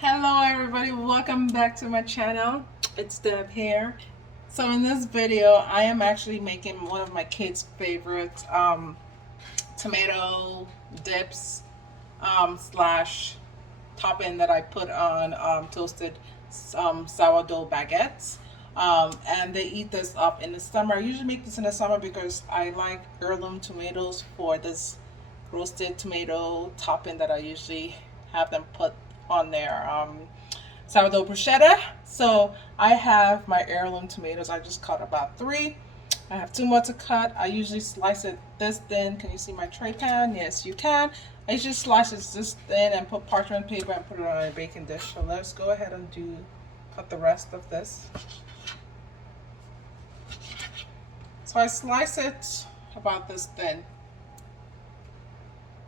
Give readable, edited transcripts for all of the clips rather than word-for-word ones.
Hello everybody, welcome back to my channel. It's Deb here. So in this video I am actually making one of my kids' favorite tomato dips slash topping that I put on toasted sourdough baguettes. And they eat this up in the summer. I usually make this in the summer because I like heirloom tomatoes for this roasted tomato topping that I usually have them put on their sourdough bruschetta. So I have my heirloom tomatoes. I just cut about 3. I have 2 more to cut. I usually slice it this thin. Can you see my tray pan? Yes, you can. I usually slice it this thin and put parchment paper and put it on a baking dish. So let's go ahead and cut the rest of this. So I slice it about this thin.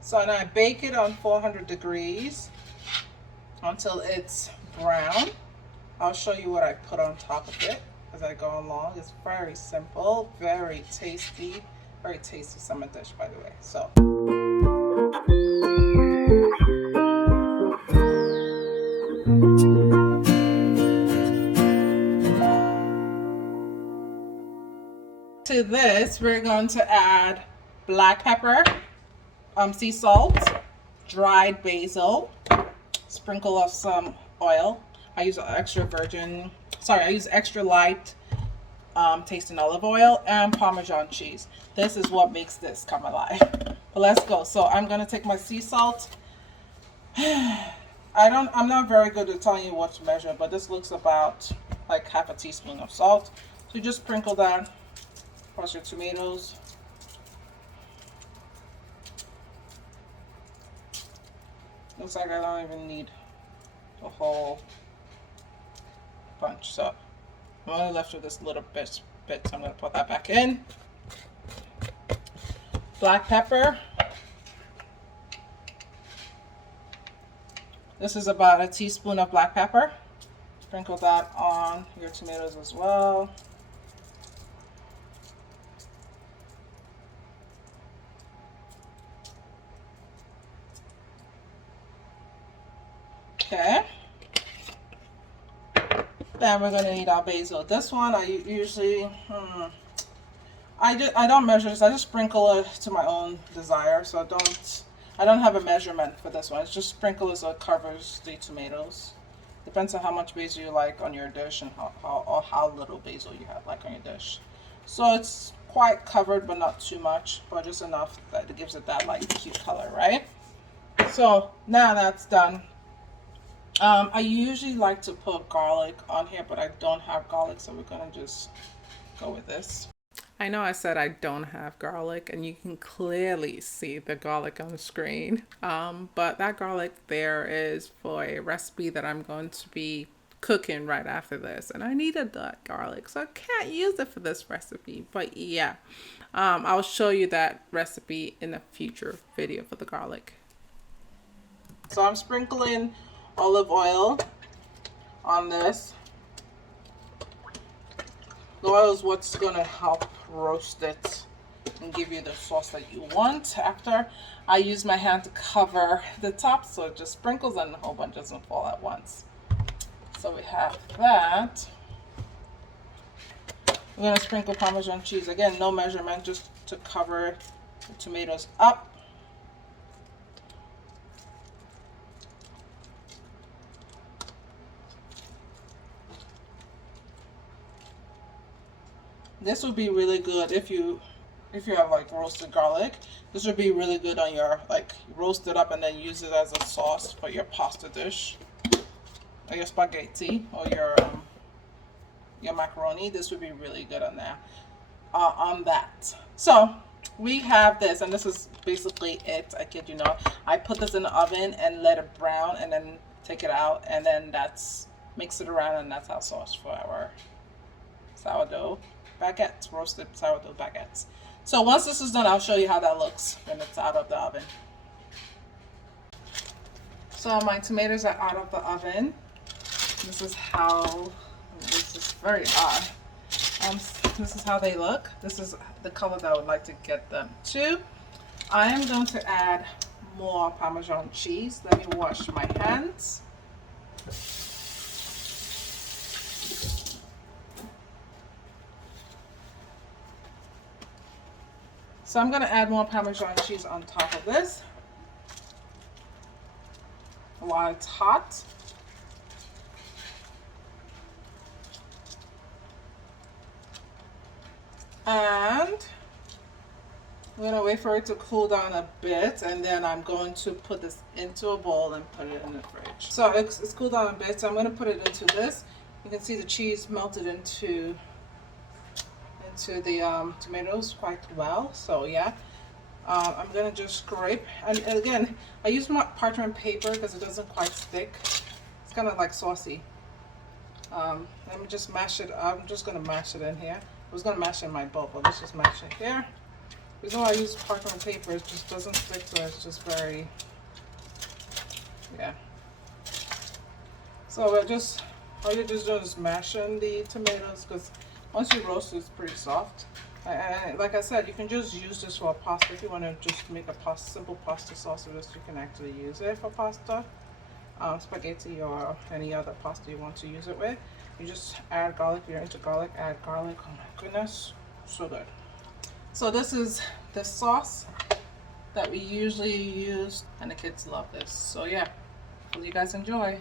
So now I bake it on 400 degrees until it's brown. I'll show you what I put on top of it as I go along. It's very simple, very tasty summer dish, by the way. So to this we're going to add black pepper, sea salt, dried basil, sprinkle of some oil. I use I use extra light tasting olive oil and Parmesan cheese. This is what makes this come alive. But let's go. So I'm gonna take my sea salt. I'm not very good at telling you what to measure, but this looks about like half a teaspoon of salt. So you just sprinkle that across your tomatoes. Looks like I don't even need the whole bunch, so I'm only left with this little bit, so I'm going to put that back in. Black pepper. This is about a teaspoon of black pepper. Sprinkle that on your tomatoes as well. Okay. Then we're gonna need our basil. This one I usually, I don't measure this. I just sprinkle it to my own desire. So I don't have a measurement for this one. It's just sprinkle it so it covers the tomatoes. Depends on how much basil you like on your dish and how little basil you have like on your dish. So it's quite covered, but not too much, but just enough that it gives it that like cute color, right? So now that's done. I usually like to put garlic on here, but I don't have garlic, so we're gonna just go with this. I know I said I don't have garlic, and you can clearly see the garlic on the screen. But that garlic there is for a recipe that I'm going to be cooking right after this, and I needed that garlic, so I can't use it for this recipe. But yeah, I'll show you that recipe in a future video for the garlic. So I'm sprinkling olive oil on this. The oil is what's going to help roast it and give you the sauce that you want. After I use my hand to cover the top so it just sprinkles and the whole bunch doesn't fall at once. So we have that. We're going to sprinkle Parmesan cheese. Again, no measurement, just to cover the tomatoes up. This would be really good if you have like roasted garlic. This would be really good on your, like, roast it up and then use it as a sauce for your pasta dish, or your spaghetti, or your macaroni. This would be really good on there, on that. So we have this, and this is basically it. I kid you not. I put this in the oven and let it brown, and then take it out, and then mix it around, and that's our sauce for our sourdough baguettes, roasted sourdough baguettes. So once this is done, I'll show you how that looks when it's out of the oven. So my tomatoes are out of the oven. This is very odd. This is how they look. This is the color that I would like to get them to. I am going to add more Parmesan cheese. Let me wash my hands. So I'm gonna add more Parmesan cheese on top of this while it's hot. And I'm gonna wait for it to cool down a bit, and then I'm going to put this into a bowl and put it in the fridge. So it's cooled down a bit, so I'm gonna put it into this. You can see the cheese melted into the tomatoes quite well. So yeah, I'm gonna just scrape, and again, I use my parchment paper because it doesn't quite stick. It's kind of like saucy. Let me just mash it. I'm just gonna mash it in here. I was gonna mash it in my bowl, but let's just mash it here. The reason why I use parchment paper, it just doesn't stick to it. It's just very, yeah. So all you just do is mash in the tomatoes, because once you roast it, it's pretty soft. And like I said, you can just use this for a pasta. If you want to just make a simple pasta sauce with this, you can actually use it for pasta, spaghetti, or any other pasta you want to use it with. You just add garlic. If you're into garlic, add garlic. Oh my goodness, so good. So this is the sauce that we usually use, and the kids love this. So yeah, hope you guys enjoy.